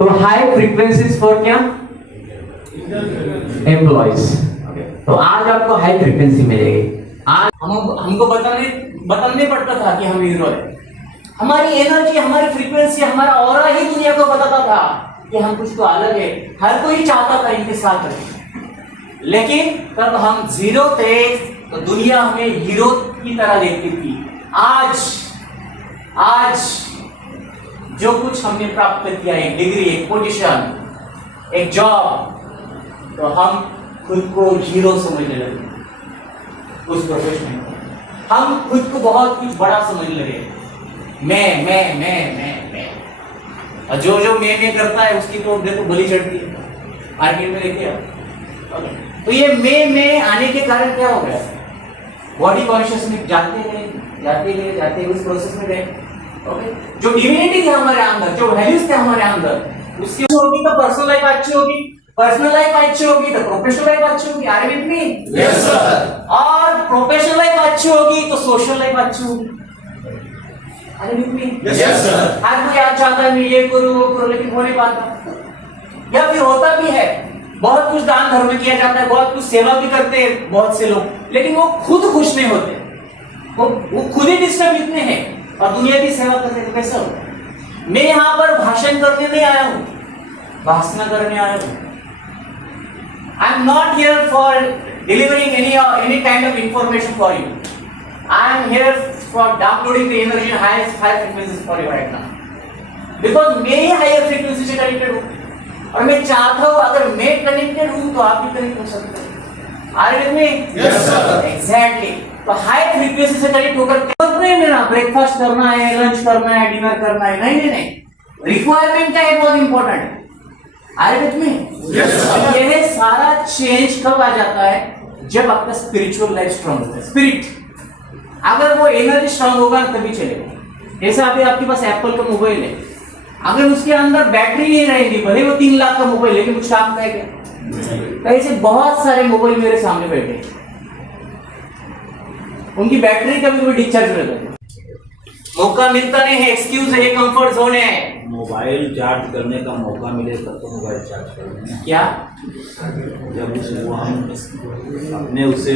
तो high frequencies for क्या? Employees. तो आज आपको हाई फ्रीक्वेंसी मिलेगी। आज हमको बताने पड़ता था कि हम हीरो है। हमारी एनर्जी, हमारी फ्रीक्वेंसी, हमारा ऑरा ही दुनिया को बताता था कि हम कुछ तो अलग है। हर कोई चाहता था इनके साथ रहे, लेकिन तब हम जीरो थे तो दुनिया हमें हीरो की तरह देखती थी। आज जो कुछ हमने प्राप्त किया, एक डिग्री, एक पोजीशन, एक जॉब, तो हम खुद को हीरो समझने लगे। उस प्रोफेशन में हम खुद को बहुत कुछ बड़ा समझने लगे। मैं और जो मैं करता है उसकी तो देखो बलि चढ़ती है मार्केट में, देखिए आप। तो ये मैं आने के कारण क्या हो गया? बॉडी कॉन्शियस में जाते उस प्रोसेस में गए। ओके, जो डिविनिटी थी हमारे अंदर, जो वैल्यूज थे हमारे अंदर, उसकी होगी तो पर्सनल लाइफ अच्छी होगी, पर्सनल लाइफ अच्छी होगी तो प्रोफेशनल लाइफ अच्छी होगी। Are you with me? Yes sir. और प्रोफेशनल लाइफ अच्छी होगी तो सोशल लाइफ अच्छी होगी। Are you with me? Yes sir. हर कोई आज चाहता है मैं ये करूं वो करूं, लेकिन हो नहीं पाता, या फिर होता भी है। बहुत कुछ दान धर्म किया जाता है, बहुत कुछ सेवा भी करते हैं बहुत से लोग, लेकिन वो खुद खुश नहीं होते। वो खुद ही डिस्टर्ब इतने हैं और दुनिया की सेवा करते हैं, तो कैसा होगा? मैं यहाँ पर भाषण करने नहीं आया हूँ, भाषण करने आया हूँ। I am not here for delivering any kind of information for you. I am here for downloading the energy and high frequencies for you right now. Because मैं ही higher frequency से connected हूँ और मैं चाहता हूँ अगर मैं connected हूँ तो आप भी connect हो सकते हैं। Are you with me? Yes sir. Exactly. तो high frequency से connect होकर नहीं मेरा ब्रेकफास्ट करना है, लंच करना है, डिनर करना है, नहीं। रिक्वायरमेंट क्या है? बहुत इंपॉर्टेंट है। Are you with me? Yes sir. यह सारा चेंज कब आ जाता है? जब आपका स्पिरिचुअल लाइफ स्ट्रांग होता है। स्पिरिट अगर वो एनर्जी स्ट्रांग होगा तभी चलेगा। जैसे अभी आपके पास एप्पल का मोबाइल है, अगर उसके अंदर बैटरी नहीं रहेगी, भले वो 3 लाख का मोबाइल, लेकिन कुछ काम का है क्या? ऐसे बहुत सारे मोबाइल मेरे सामने बैठे, उनकी बैटरी कभी कभी डिस्चार्ज रहता है, मौका मिलता नहीं है, एक्सक्यूज है, कंफर्ट जोन है। मोबाइल चार्ज करने का मौका मिले तब तो मोबाइल चार्ज करेंगे क्या? जब वो हम अपने उसे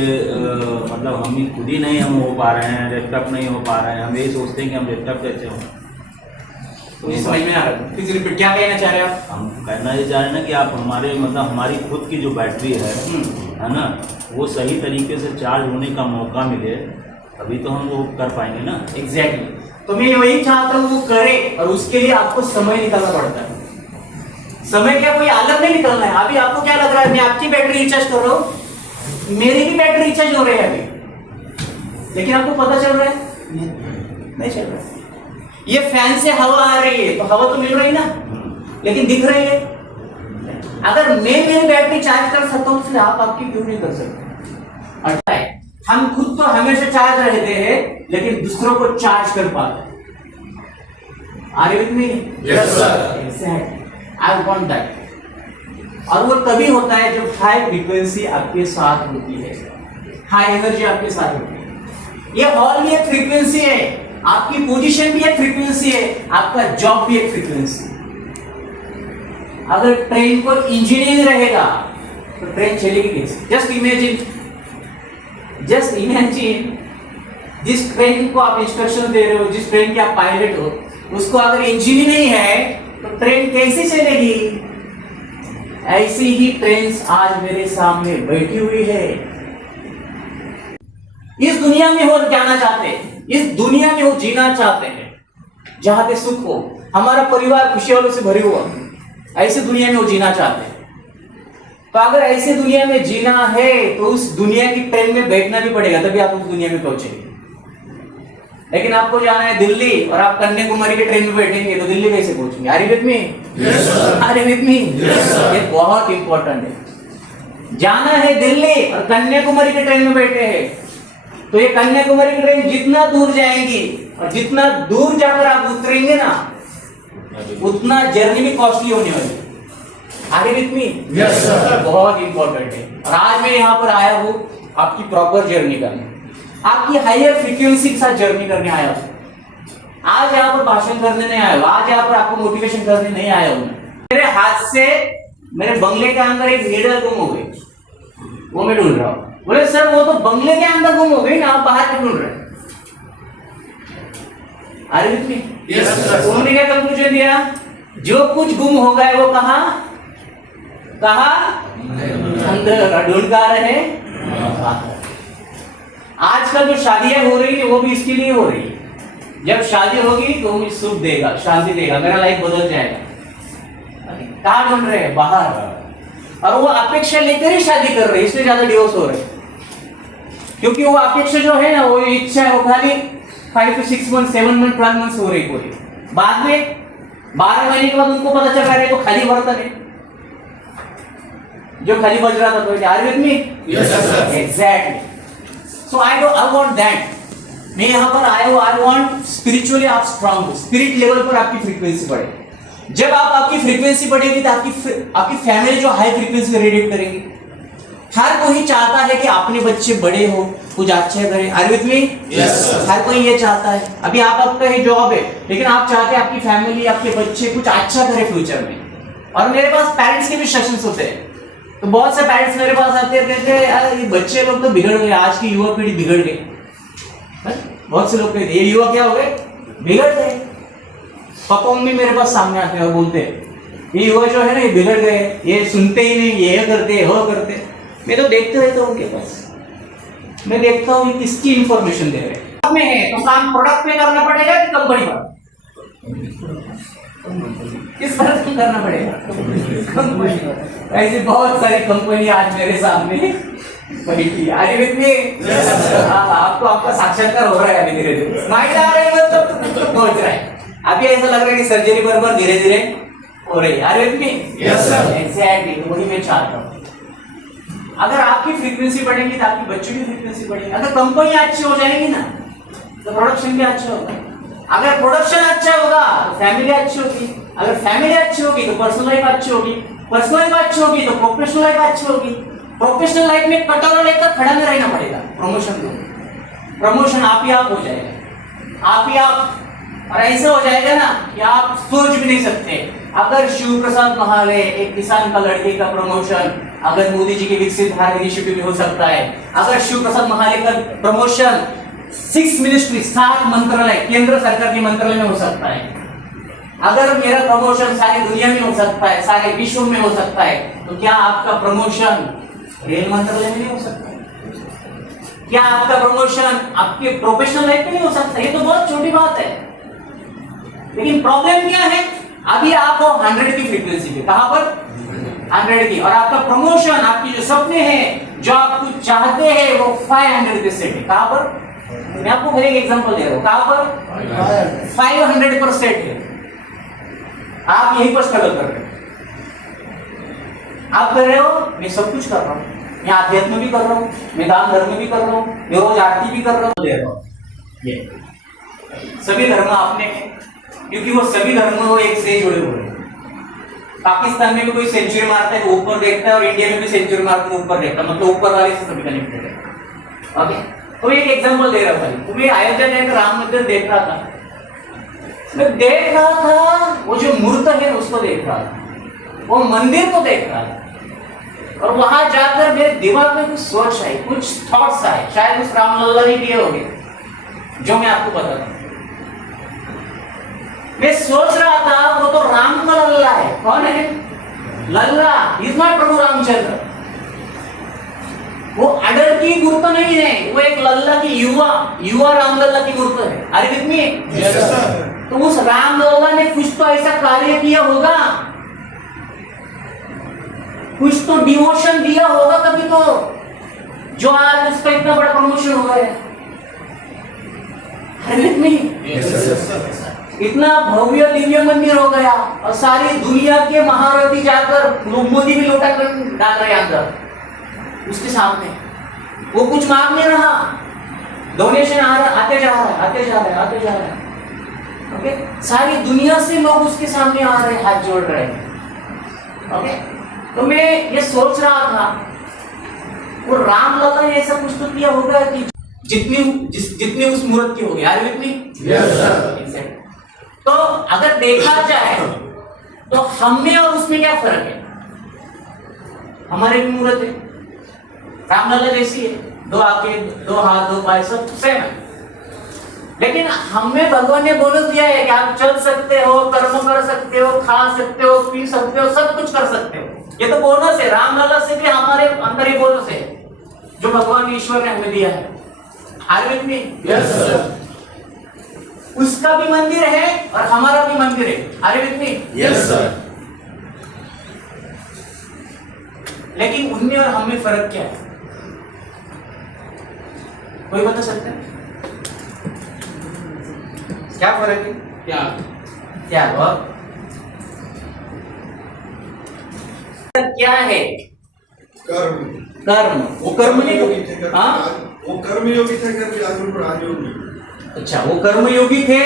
मतलब हम ही खुद ही नहीं हम हो पा रहे हैं, लैपटॉप नहीं हो पा रहे हैं, हम यही सोचते हैं कि हम लैपटॉप कैसे हों। तो ये समझ में आ रहा है? फिर रिपीट क्या कहना चाह रहे हैं आप? हम कहना ये चाह रहे हैं ना कि आप हमारे मतलब हमारी खुद की जो बैटरी है ना, वो सही तरीके से चार्ज होने का मौका मिले तभी तो हम वो कर पाएंगे ना। एग्जैक्टली। तो मैं वही चाहता हूँ वो करे, और उसके लिए आपको समय निकालना पड़ता है। समय क्या कोई अलग नहीं निकलना है। अभी आपको क्या लग रहा है मैं आपकी बैटरी रिचार्ज कर रहा हूँ, मेरी भी बैटरी रिचार्ज हो रही है अभी, लेकिन आपको पता चल रहा है? नहीं चल रहा है। ये फैन से हवा आ रही है तो हवा तो मिल रही ना, लेकिन दिख रही है। अगर मैं मेरी बैटरी चार्ज कर सकता हूँ, फिर आप आपकी क्यों नहीं कर सकते? अर्थात है हम खुद तो हमेशा चार्ज रहते हैं, लेकिन दूसरों को चार्ज कर पाते हैं। Are you with me? Yes sir. Exactly. I want that. और वो तभी होता है जब हाई फ्रीक्वेंसी आपके साथ होती है, हाई एनर्जी आपके साथ होती है। ये हॉल भी एक फ्रीक्वेंसी है, आपकी पोजीशन भी एक फ्रीक्वेंसी है, आपका जॉब भी एक फ्रीक्वेंसी है। अगर ट्रेन को इंजन ही नहीं रहेगा तो ट्रेन चलेगी कैसे? जस्ट इमेजिन जिस ट्रेन को आप इंस्ट्रक्शन दे रहे हो, जिस ट्रेन के आप पायलट हो, उसको अगर इंजन ही नहीं है तो ट्रेन कैसे चलेगी? ऐसी ही ट्रेन आज मेरे सामने बैठी हुई है। इस दुनिया में हो जाना चाहते हैं, इस दुनिया में हो जीना चाहते हैं जहां पे सुख हो, हमारा परिवार खुशियों से भरी हुआ, ऐसी दुनिया में वो जीना चाहते हैं। तो अगर ऐसी दुनिया में जीना है तो उस दुनिया की ट्रेन में बैठना भी पड़ेगा, तभी आप उस दुनिया में पहुंचेंगे। लेकिन आपको जाना है दिल्ली और आप कन्याकुमारी के ट्रेन में बैठेंगे तो दिल्ली कैसे पहुंचेंगे? Are you with me? Yes sir. Are you with me? Yes sir. ये बहुत इंपॉर्टेंट है। जाना है दिल्ली और कन्याकुमारी के ट्रेन में बैठे हैं, तो ये कन्याकुमारी की ट्रेन जितना दूर जाएंगी और जितना दूर जाकर आप उतरेंगे ना, उतना जर्नी भी कॉस्टली होने वाली है। Are you with me? Yes sir. बहुत इंपॉर्टेंट है। और आज मैं यहाँ पर आया हूँ आपकी प्रॉपर जर्नी करने, आपकी हायर फ्रीक्वेंसी के साथ जर्नी करने आया हूँ। आज यहाँ पर भाषण करने नहीं आया हूँ, आज यहाँ पर आपको मोटिवेशन करने नहीं आया हूँ। हाथ से मेरे बंगले के अंदर एक नीडल गुम हो गई, वो मैं ढूंढ रहा हूँ। बोले सर वो तो बंगले के अंदर गुम हो गई ना, आप बाहर क्यों ढूंढ रहे हैं? अरे Yes, sir. उन्होंने क्या कंक्लूजन दिया? जो कुछ गुम हो गया वो कहाँ अंदर, ढूंढ कर आ रहे हैं। आजकल जो शादियां हो रही है वो भी इसके लिए हो रही है। जब शादी होगी तो मुझे सुख देगा, शांति देगा, मेरा लाइफ बदल जाएगा। कहाँ ढूंढ रहे हैं? बाहर। और वो अपेक्षा लेकर ही शादी कर रहे हैं, इसलिए ज्यादा डिवोर्स हो रहे हैं। क्योंकि वो अपेक्षा जो है ना, वो इच्छा है, वो खाली 5 to 6 months, 7 months, 12 months हो रही पूरी। बाद में 12 महीने के बाद उनको पता चल रहा है तो खाली बर्तन है जो खाली बज रहा था। तो are with me? Yes, sir. Exactly. So I want that. मैं यहाँ पर आया हूँ, आई वांट स्पिरिचुअली आप स्ट्रांग हो, स्पिरिट लेवल पर आपकी फ्रीक्वेंसी बढ़े। जब आपकी फ्रीक्वेंसी बढ़ेगी तो आपकी फैमिली जो हाई फ्रीक्वेंसी रेडिएट करेगी। हर कोई चाहता है कि अपने बच्चे बड़े हो, कुछ अच्छे करें। Are with me? Yes, sir. हर कोई ये चाहता है। अभी आपका ही जॉब है, लेकिन आप चाहते हैं आपकी फैमिली, आपके बच्चे कुछ अच्छा करे फ्यूचर में। और मेरे पास पेरेंट्स के भी सेशंस होते हैं, तो बहुत से पेरेंट्स मेरे पास आते हैं, कहते हैं यार ये बच्चे लोग तो बिगड़ गए, आज की युवा पीढ़ी बिगड़ गई। बहुत से लोग कहते हैं ये युवा क्या हो गए, बिगड़ गए। पापा मम्मी मेरे पास सामने आते हैं और बोलते हैं ये युवा जो है ना ये बिगड़ गए, ये सुनते ही नहीं, ये करते वो करते। मैं तो देखते रहता हूँ उनके पास, मैं देखता हूँ किसकी इंफॉर्मेशन दे रहे हैं। में है तो काम प्रोडक्ट पे करना पड़ेगा कि कंपनी पर? किस पर करना पड़ेगा? कंपनी पर। ऐसी बहुत सारी कंपनी आज मेरे सामने बैठी है। आगे आपको आपका साक्षात्कार हो रहा है अभी धीरे धीरे, स्माइल आ रही है तो पहुंच रहा है। अभी ऐसा लग रहा है कि सर्जरी बराबर धीरे धीरे हो रही है। Are with me? Yes, sir. Exactly, वही मैं चाहता हूँ। अगर आपकी फ्रीक्वेंसी बढ़ेगी तो आपकी बच्चों की फ्रीक्वेंसी बढ़ेगी। अगर कंपनी अच्छी हो जाएगी ना तो प्रोडक्शन भी अच्छा होगा। अगर प्रोडक्शन अच्छा होगा तो फैमिली अच्छी होगी। अगर फैमिली अच्छी होगी तो पर्सनल लाइफ अच्छी होगी। पर्सनल लाइफ अच्छी होगी तो प्रोफेशनल लाइफ अच्छी होगी। प्रोफेशनल लाइफ में कटोरा लेकर खड़ा में रहना पड़ेगा। प्रमोशन आप ही आप हो जाएगा, आप ही आप। और ऐसा हो जाएगा ना कि आप सोच भी नहीं सकते। अगर शिव प्रसाद महाले एक किसान का लड़के का प्रमोशन, अगर मोदी जी के विकसित भारत इनिशिएटिव में हो सकता है, अगर शिव प्रसाद महाले का प्रमोशन 6 मिनिस्ट्री 7 मंत्रालय केंद्र सरकार के मंत्रालय में हो सकता है, अगर मेरा प्रमोशन सारी दुनिया में हो सकता है, सारे विश्व में हो सकता है, तो क्या आपका प्रमोशन रेल मंत्रालय में नहीं हो सकता? क्या आपका प्रमोशन आपके प्रोफेशनल लाइफ में नहीं हो सकता? ये तो बहुत छोटी बात है। लेकिन प्रॉब्लम क्या है, अभी आप हो 100 की फ्रीक्वेंसी पे, कहां पर 100 की, और आपका प्रमोशन, आपकी जो सपने हैं, जो आप कुछ चाहते हैं, वो 500 पे सेट है। कहां पर? मैं आपको एक एग्जांपल दे रहा हूं, कहां पर 500% है। आप यहीं पर स्ट्रगल कर रहे हो। आप कर रहे हो, मैं सब कुछ कर रहा हूं, मैं आध्यात्म भी कर रहा हूं, मैं दान धर्म भी कर रहा हूं, मैं रोज आरती भी कर रहा हूं, दे रहा हूं। ये सभी धर्म आपने हैं, क्योंकि वो सभी धर्म वो एक से जुड़े हुए हैं। पाकिस्तान में भी कोई सेंचुरी मारता है तो ऊपर देखता है, और इंडिया में भी सेंचुरी मारता है तो ऊपर देखता है, मतलब ऊपर वाले से सभी कनेक्टेड है। ओके, तो एक एग्जांपल दे रहा था। तो मैं अयोध्या जाकर राम मंदिर देख रहा था, मैं देख रहा था वो जो मूर्त है उसको देख रहा था, वो मंदिर को देख रहा था, और वहां जाकर मेरे दिमाग में कुछ सोच आई, कुछ थॉट्स आए, शायद उस राम लल्ला ने दिए होंगे जो मैं आपको बताता हूं। मैं सोच रहा था वो तो राम का लल्ला है। कौन है लल्ला? इज नॉट प्रभु रामचंद्र। वो अडर की मूर्त नहीं है, वो एक लल्ला की युवा राम लल्ला की मूर्त है। अरे विद मी? Yes, sir. तो उस राम लल्ला ने कुछ तो ऐसा कार्य किया होगा, कुछ तो डिवोशन दिया होगा कभी तो, जो आज उसका इतना बड़ा प्रमोशन हुआ है। अरे विद मी? Yes, sir. इतना भव्य दिव्य मंदिर हो गया, और सारी दुनिया के महारथी जाकर मोदी भी लोटा कर डाल रहे अंदर उसके सामने। वो कुछ मांग नहीं रहा, डोनेशन आते जा रहा है। ओके, सारी दुनिया से लोग उसके सामने आ रहे हैं, हाथ जोड़ रहे हैं। ओके, तो मैं ये सोच रहा था वो राम लल्ला ने ऐसा कुछ तो किया होगा कि जितनी उस मूर्त की होगी। Are with me? Yes, sir. तो अगर देखा जाए तो हम में और उसमें क्या फर्क है? हमारे भी मूर्त है, रामलला जैसी है, दो आंखें, दो हाथ, दो पाए, सब सेम है। लेकिन हमें भगवान ने बोनस दिया है कि आप चल सकते हो, कर्म कर सकते हो, खा सकते हो, पी सकते हो, सब कुछ कर सकते हो। ये तो बोनस है, रामलला से भी हमारे अंदर ही बोनस है जो भगवान ईश्वर ने हमें दिया है। आर में यस सर, उसका भी मंदिर है और हमारा भी मंदिर है। आर में यस सर। लेकिन उनमें और हमें फर्क क्या है? कोई बता सकता है क्या फर्क है? क्या? क्या क्या है? कर्म। कर्म। वो कर्म नहीं हाँ? वो कर्मयोगी थे, करके आज उनको राजयोग मिला। अच्छा, वो कर्मयोगी थे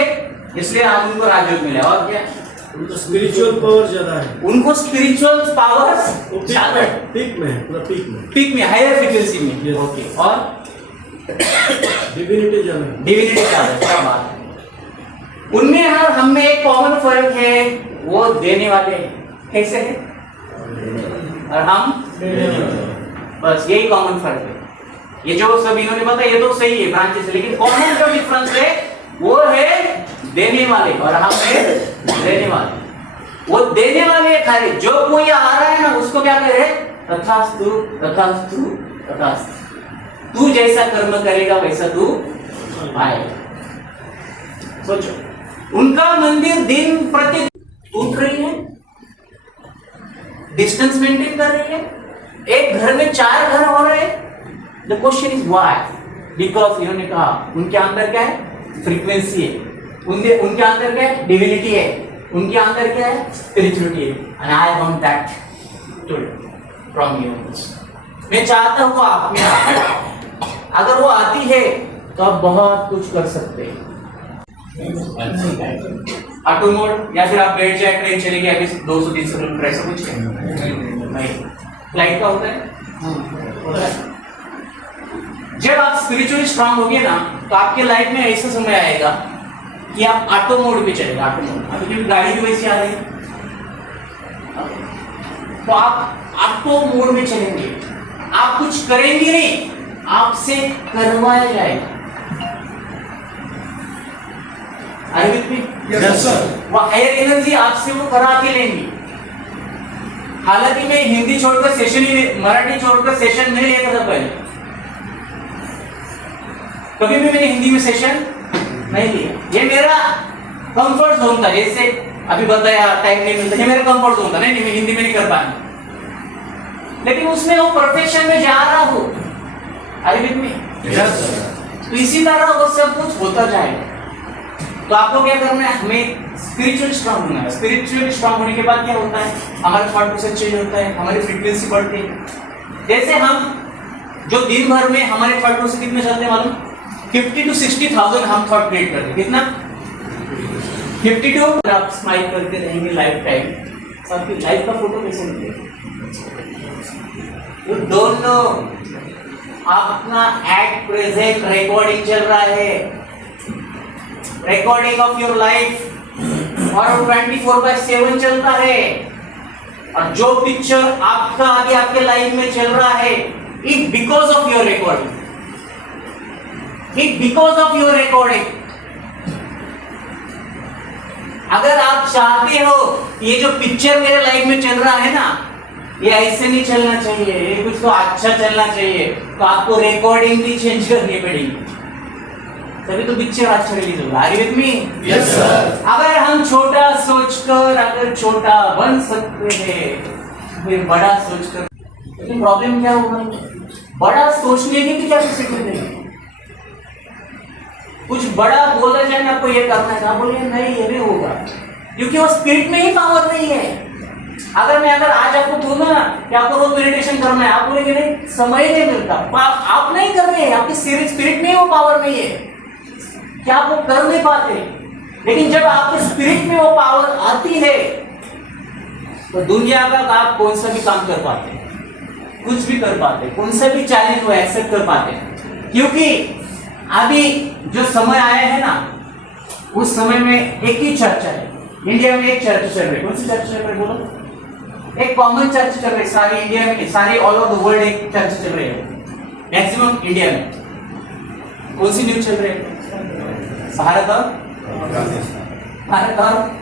इसलिए आज उनको राजयोग मिला। और क्या? उनको स्पिरिचुअल पावर ज्यादा है, उनको स्पिरिचुअल पावर्स वो ज्यादा है, पीक में है, पूरा पीक पीक में, हायर फ्रीक्वेंसी में। Yes. ओके, और में डिविनिटी ज्यादा है। डिविनिटी ज्यादा है। क्या बात है? उनमें और हम में एक कॉमन फर्क है, वो देने वाले हैं। कैसे है? और हम बस यही कॉमन फर्क है। ये जो सब इन्होंने बताया ये तो सही है ब्रांचेस, लेकिन कॉमन जो डिफरेंस है वो है देने वाले और हम है लेने वाले। वो देने वाले खाली जो कोई आ रहा है ना उसको क्या करे? तथास्तु तथास्तु तथास्तु। तू जैसा कर्म करेगा वैसा तू पाएगा। सोचो, उनका मंदिर दिन प्रति टूट रही है, डिस्टेंस मेंटेन कर रही है, एक घर में 4 घर हो रहे हैं। The question is why? Because इन्होंने कहा उनके अंदर क्या है? फ्रीक्वेंसी है, उनके अंदर क्या है? डिविनिटी है, उनके अंदर क्या है? स्पिरिचुअलिटी है। And I want that from you. मैं चाहता हूं वो आप में आए। अगर वो आती है तो आप बहुत कुछ कर सकते हैं। ऑटो मोड, या फिर आप बैठ जाए, ट्रेन चलेगी अभी 200-300 किलोमीटर, ऐसा कुछ है नहीं। फ्लाइट का होता है। जब आप स्पिरिचुअली स्ट्रांग होगे ना तो आपके लाइफ में ऐसा समय आएगा कि आप ऑटो मोड पे चलेगा। ऑटो मोड अभी क्योंकि गाड़ी भी वैसी आ रही है, तो आप ऑटो मोड में चलेंगे। आप कुछ करेंगे नहीं, आपसे करवाया जाएगा। Yes sir. वो हायर एनर्जी आपसे वो करा के लेंगी। हालांकि मैं हिंदी छोड़कर सेशन ही मराठी छोड़कर सेशन नहीं लेता था पहले, कभी भी मैंने हिंदी में सेशन नहीं लिया। ये मेरा कंफर्ट जोन था, जैसे अभी बताया टाइम नहीं मिलता, ये मेरा कंफर्ट जोन था। नहीं, मैं हिंदी में नहीं कर पाया, लेकिन उसमें वो प्रोफेशन में जा रहा हूँ। अरे विद मी? Yes sir. तो इसी तरह वो सब कुछ होता जाएगा। तो आपको क्या करना है? हमें स्पिरिचुअल स्ट्रांग होना है। स्पिरिचुअल स्ट्रांग होने के बाद क्या होता है? हमारा थॉट प्रोसेस चेंज होता है, हमारी फ्रीक्वेंसी बढ़ती है। जैसे हम जो दिन भर में हमारे थॉट प्रोसेस कितने चलते हैं मालूम? 50 to 60,000 हम थॉट क्रिएट करते हैं। कितना? 52। आप स्माइल करते रहेंगे लाइफ टाइम। आपकी लाइफ का फोटो कैसे निकलेगा? You don't know। आप अपना एट प्रेजेंट रिकॉर्डिंग चल रहा है, रिकॉर्डिंग ऑफ योर लाइफ, और 24/7 चलता है। और जो पिक्चर आपका आगे आपके लाइफ में चल रहा है, it because of your recording, it because of your recording. अगर आप चाहते हो ये जो पिक्चर मेरे लाइफ में चल रहा है ना, ये ऐसे नहीं चलना चाहिए, ये कुछ तो अच्छा चलना चाहिए, तो आपको रिकॉर्डिंग भी चेंज करनी पड़ेगी, तभी तो पिक्चर अच्छा रिलीज होगा। Are you with me? Yes sir. अगर हम छोटा सोचकर अगर छोटा बन सकते हैं, फिर बड़ा सोचकर, लेकिन प्रॉब्लम क्या होगा? बड़ा सोचने की भी क्या कैपेसिटी नहीं। कुछ बड़ा बोला जाए ना, आपको ये करना है, आप बोलिए नहीं ये नहीं होगा, क्योंकि वो स्पिरिट में ही पावर नहीं है। अगर आज आपको बोलूं ना कि आपको रोज मेडिटेशन करना है, आप बोलेंगे नहीं समय नहीं मिलता, आप नहीं कर रहे हैं, आपकी स्पिरिट में वो पावर नहीं है कि आप वो कर नहीं पाते। लेकिन जब आपके स्पिरिट में वो पावर आती है तो दुनिया का आप कौन सा भी काम कर पाते, कुछ भी कर पाते, कौन सा भी चैलेंज वो एक्सेप्ट कर पाते। क्योंकि अभी जो समय आया है ना, उस समय में एक ही चर्चा है, इंडिया में एक चर्च चल रही है, कौन सी चर्च चल रही है बोलो? एक कॉमन चर्च चल रही है, सारी इंडिया में, सारी ऑल ओवर द वर्ल्ड एक चर्च चल रही है, मैक्सिमम इंडिया में। कौन सी न्यूज चल रही है? भारत और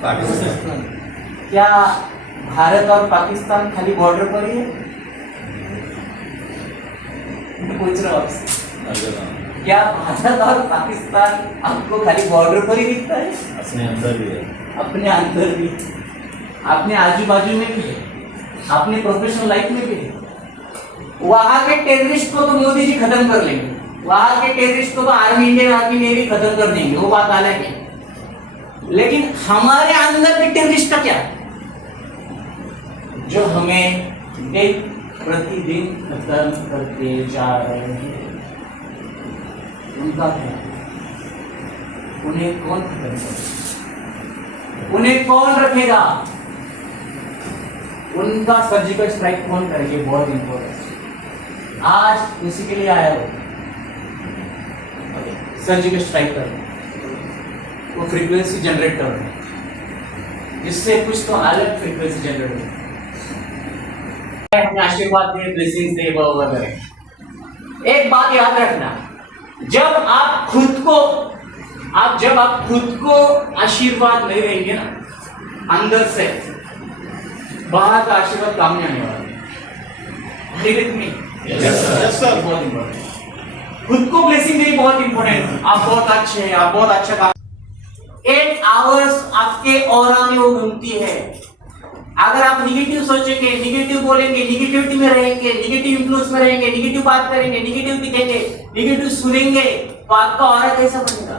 पाकिस्तान। क्या भारत और पाकिस्तान खाली बॉर्डर पर ही है? मैं पूछ रहा हूं आपसे, क्या भारत और पाकिस्तान आपको खाली बॉर्डर पर ही दिखता है? अपने अंदर भी है, अपने अंदर भी, अपने आजू बाजू में भी है, अपने प्रोफेशनल लाइफ में भी है। वहां के टेररिस्ट को तो मोदी जी खत्म कर लेंगे, वहां के टेररिस्ट को तो आर्मी, इंडियन आर्मी नेवी खत्म कर देंगे, वो बात अलग है। लेकिन हमारे अंदर के टेररिस्ट का क्या, जो हमें दिन प्रतिदिन खत्म करते जा रहे हैं, उनका क्या? उन्हें कौन खत्म करेगा? उन्हें कौन रखेगा? उनका सर्जिकल स्ट्राइक कौन करेगा? बहुत इंपॉर्टेंट। आज उसी के लिए आया हो, सर्जिकल स्ट्राइक कर, वो फ्रीक्वेंसी जनरेट कर रहे हैं, जिससे कुछ तो अलग फ्रीक्वेंसी जनरेट हो, हमें आशीर्वाद दे, ब्लेसिंग्स दे, वगैरह। एक बात याद रखना, जब आप खुद को आशीर्वाद नहीं देंगे ना अंदर से, बाहर का आशीर्वाद काम नहीं आने वाला। Yes, sir. बहुत इंपॉर्टेंट, खुद को ब्लेसिंग देनी बहुत इंपॉर्टेंट। आप बहुत अच्छे हैं, आप बहुत अच्छा काम, 8 आवर्स आपके ऑरा में वो घूमती है। अगर आप निगेटिव सोचेंगे, निगेटिव बोलेंगे, निगेटिविटी में रहेंगे, निगेटिव इंफ्लुएंस में रहेंगे, निगेटिव बात करेंगे, निगेटिव दिखेंगे, निगेटिव सुनेंगे, तो आपका ऑरा कैसा बनेगा?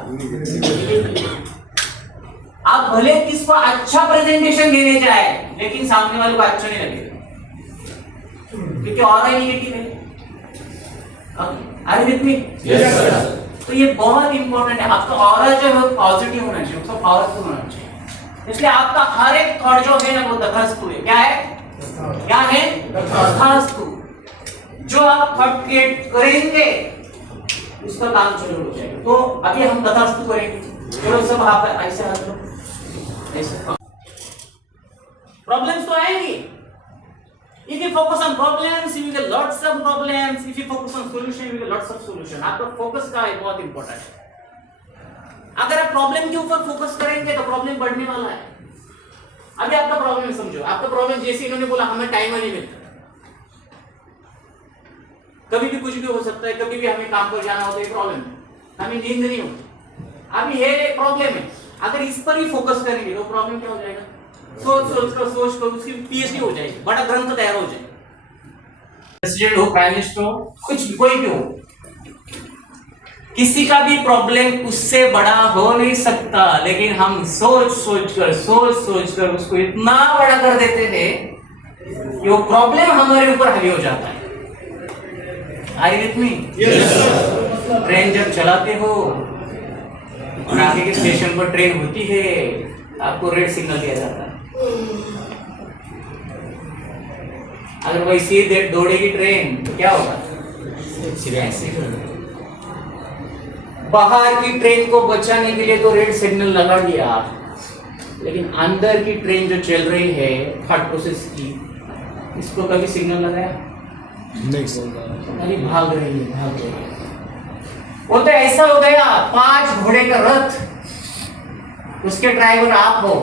आप भले किसको अच्छा प्रेजेंटेशन देने जाए, लेकिन सामने वाले को अच्छा नहीं लगेगा, क्योंकि ऑरा निगेटिव है। अरे विथ मी? Yes, sir. तो ये बहुत इंपॉर्टेंट है, आपका ऑरा जो है पॉजिटिव होना चाहिए, उसका पावरफुल होना चाहिए। इसलिए आपका हर एक थॉट जो है ना वो तथास्तु है। क्या है? क्या है? तथास्तु। जो आप थॉट क्रिएट करेंगे उसका काम चालू हो जाएगा। तो अभी हम तथास्तु करेंगे, चलो सब आप ऐसे हाथ लो, ऐसे। प्रॉब्लम्स तो आएंगी। If you focus on problems, you will get lots of problems. If you focus on solution, you will get lots of solution. आपका फोकस का है, बहुत इंपॉर्टेंट है। अगर आप प्रॉब्लम के ऊपर फोकस करेंगे तो प्रॉब्लम बढ़ने वाला है। अभी आपका प्रॉब्लम समझो, आपका प्रॉब्लम जैसे इन्होंने बोला हमें टाइम नहीं मिलता, कभी भी कुछ भी हो सकता है, कभी भी हमें काम पर जाना होता है, प्रॉब्लम है, हमें नींद नहीं होती, अभी ये प्रॉब्लम है। अगर इस पर ही फोकस करेंगे तो प्रॉब्लम क्या हो जाएगा? सोच कर उसकी पीएचडी हो जाएगी, बड़ा ग्रंथ तैयार हो जाएगा। प्रेसिडेंट हो, प्राइम मिनिस्टर हो, कुछ कोई भी हो, किसी का भी प्रॉब्लम उससे बड़ा हो नहीं सकता, लेकिन हम सोच कर उसको इतना बड़ा कर देते थे कि वो प्रॉब्लम हमारे ऊपर हावी हो जाता है। Are you with me? Yes, sir. Train जब चलाते हो और आगे के स्टेशन पर ट्रेन होती है, आपको रेड सिग्नल दिया जाता है। अगर वैसे ही दौड़ेगी ट्रेन तो क्या होगा? बाहर की ट्रेन को बचाने के लिए तो रेड सिग्नल लगा दिया, लेकिन अंदर की ट्रेन जो चल रही है थर्ड प्रोसेस की, इसको कभी सिग्नल लगाया नहीं? भाग रही है। वो तो ऐसा हो गया 5 घोड़े का रथ, उसके ड्राइवर आप हो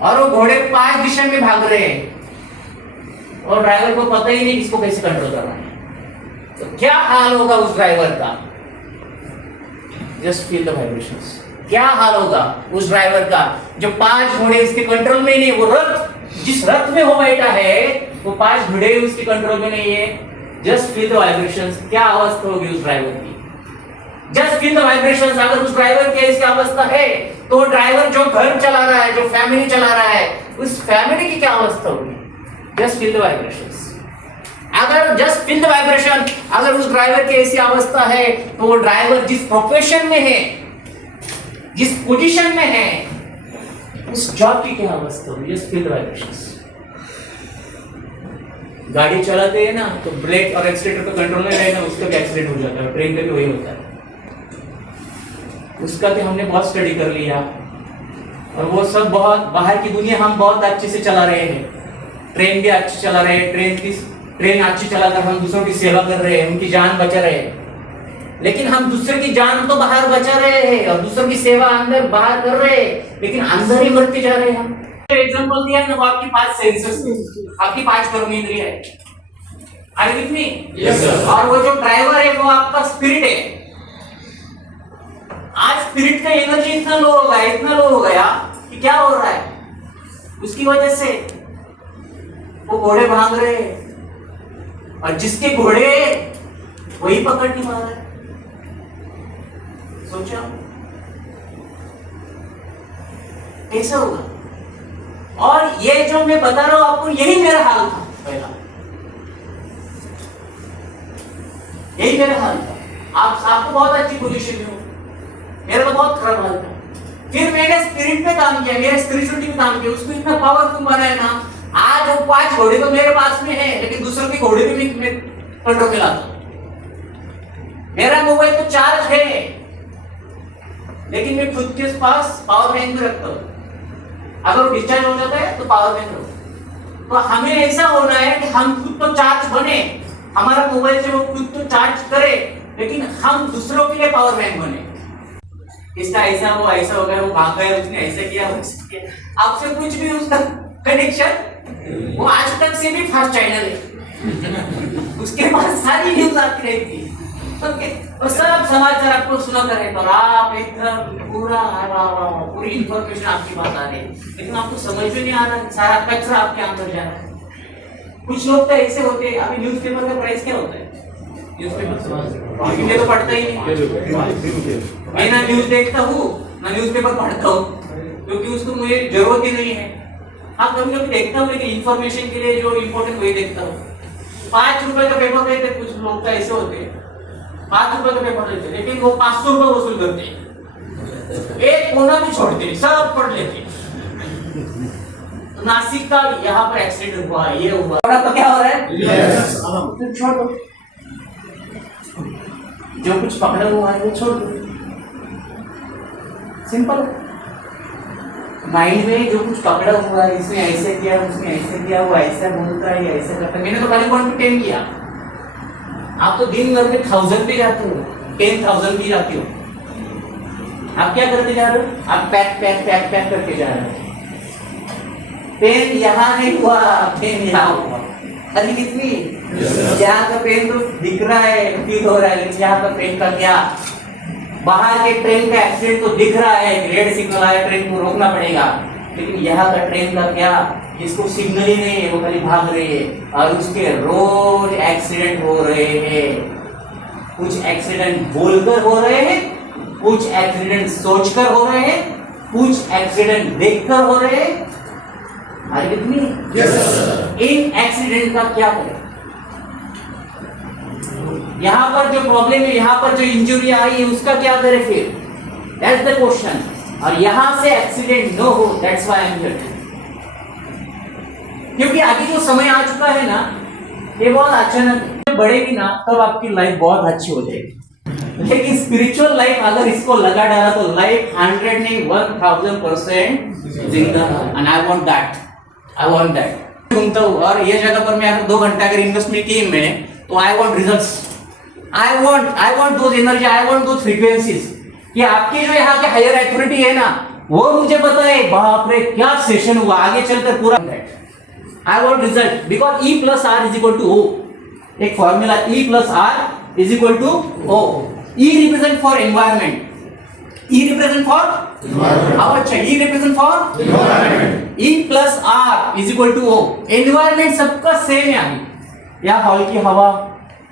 और वो घोड़े 5 दिशा में भाग रहे हैं और ड्राइवर को पता ही नहीं इसको कैसे कंट्रोल करना है। तो क्या हाल होगा उस ड्राइवर का? Just feel the vibrations. क्या हाल होगा उस ड्राइवर का जो 5 घोड़े उसके कंट्रोल में नहीं है? वो रथ, जिस रथ में वो बैठा है वो 5 घोड़े उसके कंट्रोल में नहीं है। Just feel the vibrations. क्या अवस्था होगी उस ड्राइवर की? Just feel the vibrations. अगर उस ड्राइवर की ऐसी अवस्था है तो ड्राइवर जो घर चला रहा है, जो फैमिली चला रहा है, उस फैमिली की क्या अवस्था होगी? Just feel the vibrations. अगर जस्ट फील द वाइब्रेशन, अगर उस ड्राइवर की ऐसी अवस्था है तो वो ड्राइवर जिस प्रोफेशन में है, जिस पोजीशन में है, उस जॉब की क्या अवस्था होगी? Just feel the vibrations. गाड़ी चलाते हैं ना तो ब्रेक और एक्सीलरेटर का कंट्रोल नहीं रहेगा, उसका भी एक्सीडेंट हो जाता है। ट्रेन का भी वही होता है। उसका भी हमने बहुत स्टडी कर लिया। और वो सब बहुत बाहर की दुनिया हम बहुत अच्छे से चला रहे हैं, ट्रेन भी अच्छी चला रहे हैं, ट्रेन अच्छी चलाकर हम दूसरों की सेवा कर रहे हैं, उनकी जान बचा रहे हैं। लेकिन हम दूसरे की जान तो बाहर बचा रहे हैं और दूसरों की सेवा अंदर बाहर कर रहे हैं, लेकिन अंदर ही मरते जा रहे हैं हम। एग्जांपल दिया है ना, वो आपकी 5 सेंसेस, आपकी 5 कर्मेंद्रिय है। Are you with me? Yes, sir. और वो जो ड्राइवर है वो आपका स्पिरिट है। आज स्पिरिट का एनर्जी इतना लो हो गया कि क्या हो रहा है, उसकी वजह से वो घोड़े भाग रहे हैं और जिसके घोड़े वही पकड़ नहीं पा रहा है। सोचा कैसा होगा? और ये जो मैं बता रहा हूं आपको, यही मेरा हाल था पहला, यही मेरा हाल था। आपको बहुत अच्छी पोजीशन में हो, मेरा तो बहुत खराब हाल था। फिर मैंने स्पिरिट पे काम किया, मेरे स्पिरिचुअलिटी पे काम किया, उसको इतना पावरफुल बनाया ना, आज वो 5 घोड़े तो मेरे पास में है, लेकिन दूसरों के घोड़े भी मैं कंट्रोल में लाता हूं। मेरा मोबाइल तो चार्ज है, लेकिन मैं खुद के पास पावर बैंक में रखता हूं। अगर वो डिस्चार्ज हो जाता है तो पावर बैंक रखो। तो हमें ऐसा होना है कि हम खुद तो चार्ज बने, हमारा मोबाइल से वो खुद तो चार्ज करे, लेकिन हम दूसरों के लिए पावर बैंक बने। इसका ऐसा हो गया, वो भाग गया, उसने ऐसा किया, वैसा किया, आपसे कुछ भी उसका कनेक्शन, वो आज तक से भी फर्स्ट चैनल है, उसके पास सारी न्यूज आती रहती है, और सब समाचार आपको सुनाते रहे, और आप एकदम पूरी इंफॉर्मेशन आपकी बात आ रही है, लेकिन आपको समझ में नहीं आ रहा, सारा कचरा आपके अंदर जा रहा है। कुछ लोग तो ऐसे होते हैं। अभी न्यूज़पेपर का प्राइस क्या होता है? न्यूज़पेपर मैं तो पढ़ता ही नहीं, मैं ना न्यूज़ देखता हूँ ना न्यूज़पेपर पढ़ता हूँ, क्योंकि उसको मुझे जरूरत ही नहीं है। हाँ, कभी कभी देखता हूँ, लेकिन इंफॉर्मेशन के लिए जो इम्पोर्टेंट वही देखता हूँ। 5 रुपए का पेपर देते, कुछ लोग तो ऐसे होते हैं 5 रुपए का पेपर देते, लेकिन वो 500 रुपए वसूल करते हैं, एक कोना भी छोड़ते नहीं, सब पढ़ लेते हैं। नासिक का यहाँ पर एक्सीडेंट हुआ, ये हुआ, तो क्या हो रहा है? तो छोड़ दो, जो कुछ पकड़ा हुआ है वो छोड़ दो, सिंपल। माइंड में जो कुछ पकड़ा हुआ है, इसने ऐसे किया, उसने ऐसे किया, वो ऐसा बोलता है, ऐसा करता है। मैंने तो खाली 1 to 10 किया, आप तो दिन भर में 1000 पे जाते हो, 10,000 भी जाते हो। आप क्या करते जा रहे हो? आप पैक करके जा रहे हो। पेन यहाँ नहीं हुआ, पेन यहाँ हुआ, अरे कितनी यहाँ का पेन तो दिख रहा है, फील हो रहा है, लेकिन यहाँ का पेन का क्या? बाहर के ट्रेन का एक्सीडेंट तो दिख रहा है, रेड सिग्नल आया, ट्रेन को रोकना पड़ेगा, लेकिन यहाँ का ट्रेन का क्या? जिसको सिग्नल ही नहीं है, वो खाली भाग रही है, और उसके रोज एक्सीडेंट हो रहे हैं। कुछ एक्सीडेंट बोलकर हो रहे हैं, कुछ एक्सीडेंट सोचकर हो रहे हैं, कुछ एक्सीडेंट देखकर हो रहे हैं। अरे कितनी इन एक्सीडेंट का क्या करें? यहाँ पर जो प्रॉब्लम है, यहाँ पर जो इंजरी आई है, उसका क्या करें फिर? That's the question. और यहाँ से एक्सीडेंट नो हो, that's why I am here. क्योंकि अभी जो समय आ चुका है ना, ये बहुत अचानक बढ़ेगी ना, तब आपकी लाइफ बहुत अच्छी हो जाएगी। लेकिन स्पिरिचुअल लाइफ अगर इसको लगा डाला तो लाइफ 100 नहीं 1000% जिंदा। And I want that. घूमता हूँ और ये जगह पर मैं अगर 2 घंटे अगर इन्वेस्टमेंट की मैंने, तो I want results, I want those energy, I want those frequencies, कि आपकी जो यहाँ के हायर अथॉरिटी है ना, वो मुझे बताए बाप रे क्या सेशन हुआ, आगे चलकर पूरा। I want result, because E + R = O, एक formula E + R = O। E represent for environment, E represent for environment, E represent for environment, E + R = O। Environment सबका सेम है। अभी यहाँ हॉल की हवा,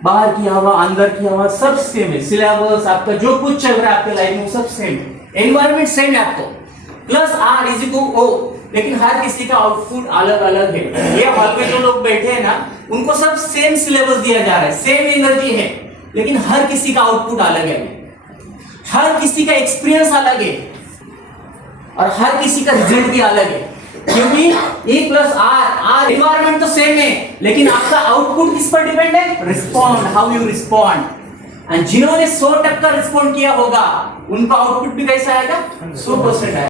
बाहर की हवा, अंदर की हवा, सब सेम है। सिलेबस आपका जो कुछ चल रहा है आपके लाइफ में सब सेम है, एनवायरमेंट सेम है आपको, +R = O। लेकिन हर किसी का आउटपुट अलग अलग है। ये हॉल में जो लोग बैठे हैं ना, उनको सब सेम सिलेबस दिया जा रहा है, सेम एनर्जी है, लेकिन हर किसी का आउटपुट अलग है, हर किसी का एक्सपीरियंस अलग है, और हर किसी का रिजल्ट भी अलग है। क्योंकि E + R एनवायरमेंट तो सेम है, लेकिन आपका आउटपुट किस पर डिपेंड है? Respond, how you respond. जिन्होंने 100% रिस्पॉन्ड किया होगा, उनका आउटपुट भी कैसा आएगा? 100% आएगा।